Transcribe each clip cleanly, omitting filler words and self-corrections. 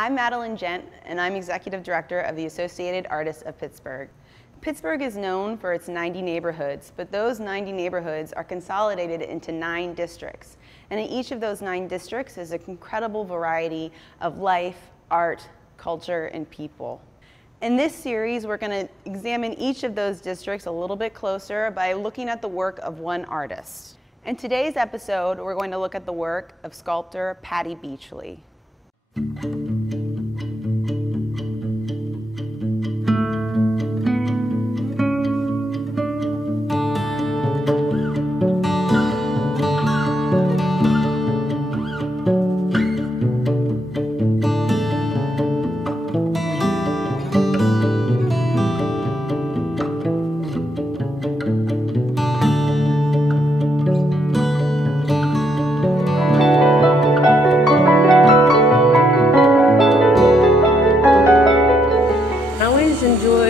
I'm Madeline Gent, and I'm Executive Director of the Associated Artists of Pittsburgh. Pittsburgh is known for its 90 neighborhoods, but those 90 neighborhoods are consolidated into 9 districts. And in each of those 9 districts is an incredible variety of life, art, culture, and people. In this series, we're going to examine each of those districts a little bit closer by looking at the work of one artist. In today's episode, we're going to look at the work of sculptor Pati Beachley.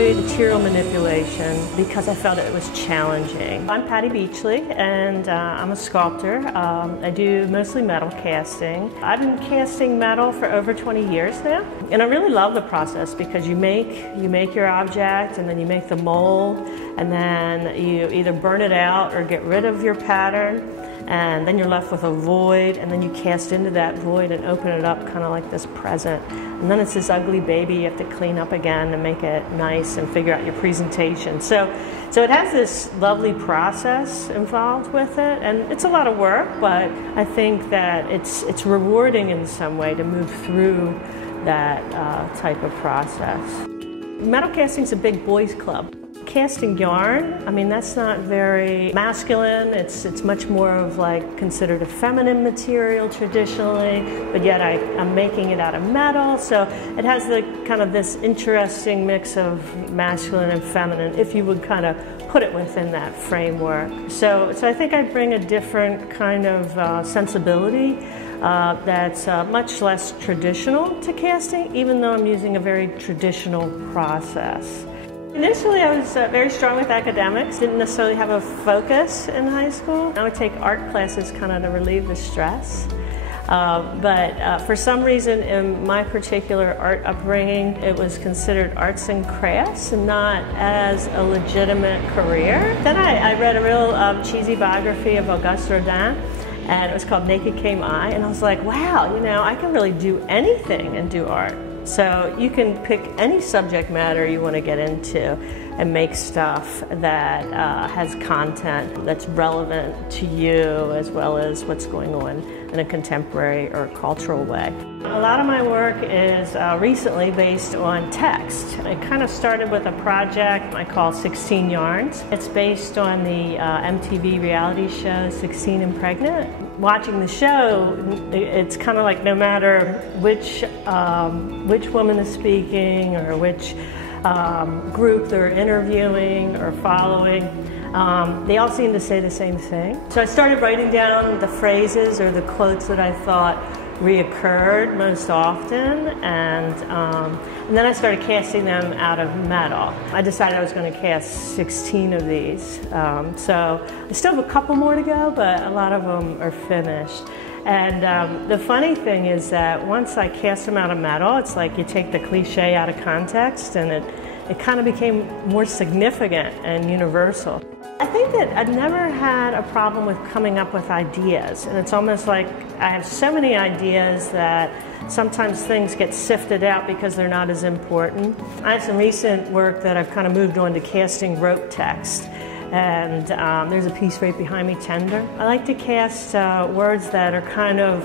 Material manipulation because I felt it was challenging. I'm Pati Beachley and I'm a sculptor. I do mostly metal casting. I've been casting metal for over 20 years now, and I really love the process because you make your object and then you make the mold, and then you either burn it out or get rid of your pattern, and then you're left with a void, and then you cast into that void and open it up kind of like this present. And then it's this ugly baby you have to clean up again and make it nice and figure out your presentation. So it has this lovely process involved with it, and it's a lot of work, but I think that it's rewarding in some way to move through that type of process. Metal casting's a big boys' club. Casting yarn, I mean, that's not very masculine. It's much more of like considered a feminine material traditionally, but yet I'm making it out of metal, so it has the kind of this interesting mix of masculine and feminine, if you would kind of put it within that framework. So I think I bring a different kind of sensibility that's much less traditional to casting, even though I'm using a very traditional process. Initially, I was very strong with academics, didn't necessarily have a focus in high school. I would take art classes kind of to relieve the stress. But for some reason, in my particular art upbringing, it was considered arts and crafts and not as a legitimate career. Then I read a real cheesy biography of Auguste Rodin, and it was called Naked Came I, and I was like, wow, you know, I can really do anything and do art. So you can pick any subject matter you want to get into and make stuff that has content that's relevant to you as well as what's going on in a contemporary or cultural way. A lot of my work is recently based on text. It kind of started with a project I call 16 Yarns. It's based on the MTV reality show 16 and Pregnant. Watching the show, it's kind of like no matter which woman is speaking or which group they're interviewing or following, they all seem to say the same thing. So I started writing down the phrases or the quotes that I thought reoccurred most often, and then I started casting them out of metal. I decided I was going to cast 16 of these, so I still have a couple more to go, but a lot of them are finished. And the funny thing is that once I cast them out of metal, it's like you take the cliche out of context, and it kind of became more significant and universal. I think that I've never had a problem with coming up with ideas, and it's almost like I have so many ideas that sometimes things get sifted out because they're not as important. I have some recent work that I've kind of moved on to casting rope text, and there's a piece right behind me, tender. I like to cast words that are kind of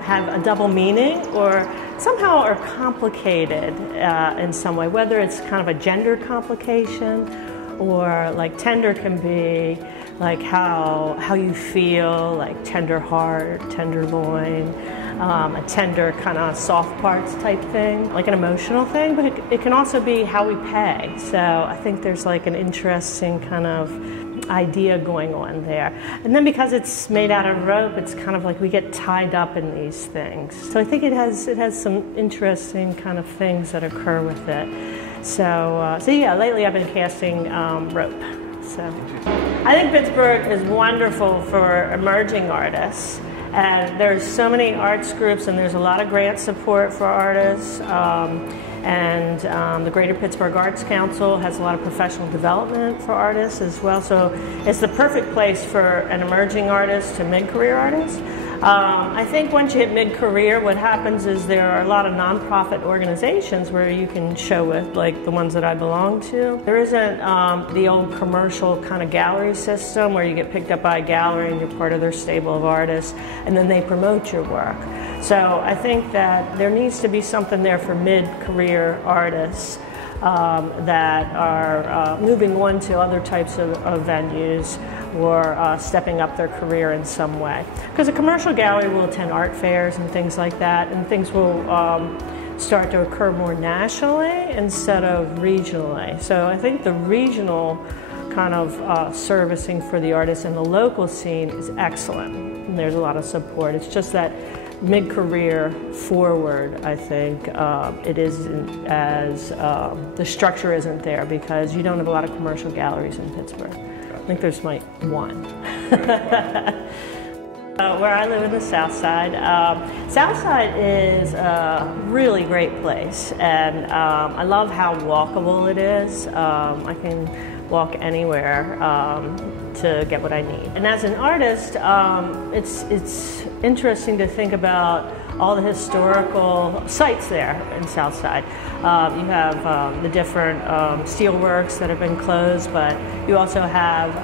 have a double meaning or somehow are complicated in some way, whether it's kind of a gender complication, or like tender can be like how you feel, like tender heart, tender loin, a tender kind of soft parts type thing, like an emotional thing, but it can also be how we pay. So I think there's like an interesting kind of idea going on there. And then because it's made out of rope, it's kind of like we get tied up in these things. So I think it has some interesting kind of things that occur with it. So yeah, lately I've been casting rope. So I think Pittsburgh is wonderful for emerging artists. And there's so many arts groups, and there's a lot of grant support for artists. The Greater Pittsburgh Arts Council has a lot of professional development for artists as well. So it's the perfect place for an emerging artist to mid-career artist. I think once you hit mid-career, what happens is there are a lot of nonprofit organizations where you can show with, like the ones that I belong to. There isn't the old commercial kind of gallery system where you get picked up by a gallery and you're part of their stable of artists, and then they promote your work. So I think that there needs to be something there for mid-career artists that are moving on to other types of venues or stepping up their career in some way. Because a commercial gallery will attend art fairs and things like that, and things will start to occur more nationally instead of regionally. So I think the regional kind of servicing for the artists in the local scene is excellent, and there's a lot of support. It's just that mid-career forward, I think it isn't as, the structure isn't there because you don't have a lot of commercial galleries in Pittsburgh. I think there's like one. Where I live in the South Side. South Side is a really great place, and I love how walkable it is. I can walk anywhere to get what I need. And as an artist, it's interesting to think about all the historical sites there in Southside. You have the different steelworks that have been closed, but you also have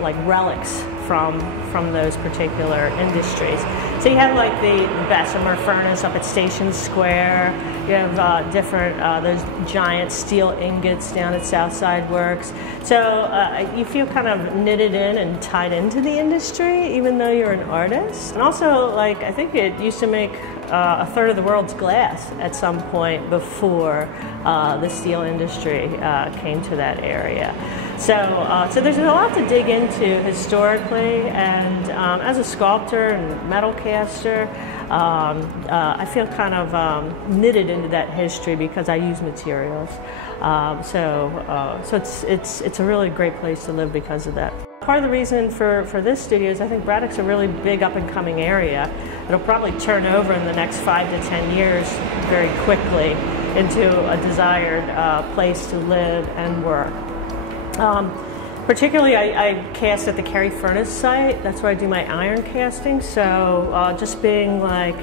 like relics from those particular industries. So you have like the Bessemer furnace up at Station Square. You have different, those giant steel ingots down at Southside Works. So you feel kind of knitted in and tied into the industry, even though you're an artist. And also, like, I think it used to make a third of the world's glass at some point before the steel industry came to that area. So, so there's a lot to dig into historically, and as a sculptor and metal caster, I feel kind of knitted into that history because I use materials. So it's a really great place to live because of that. Part of the reason for this studio is I think Braddock's a really big up-and-coming area. It'll probably turn over in the next 5 to 10 years very quickly into a desired place to live and work. Particularly, I cast at the Cary Furnace site. That's where I do my iron casting. So just being like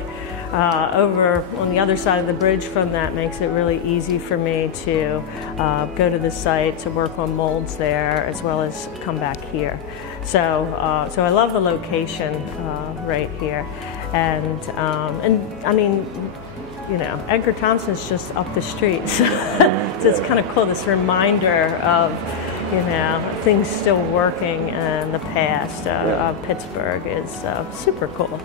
over on the other side of the bridge from that makes it really easy for me to go to the site to work on molds there, as well as come back here. So, so I love the location right here, and I mean, you know, Edgar Thompson's just up the street, so it's kind of cool. This reminder of, you know, things still working in the past. Pittsburgh is super cool.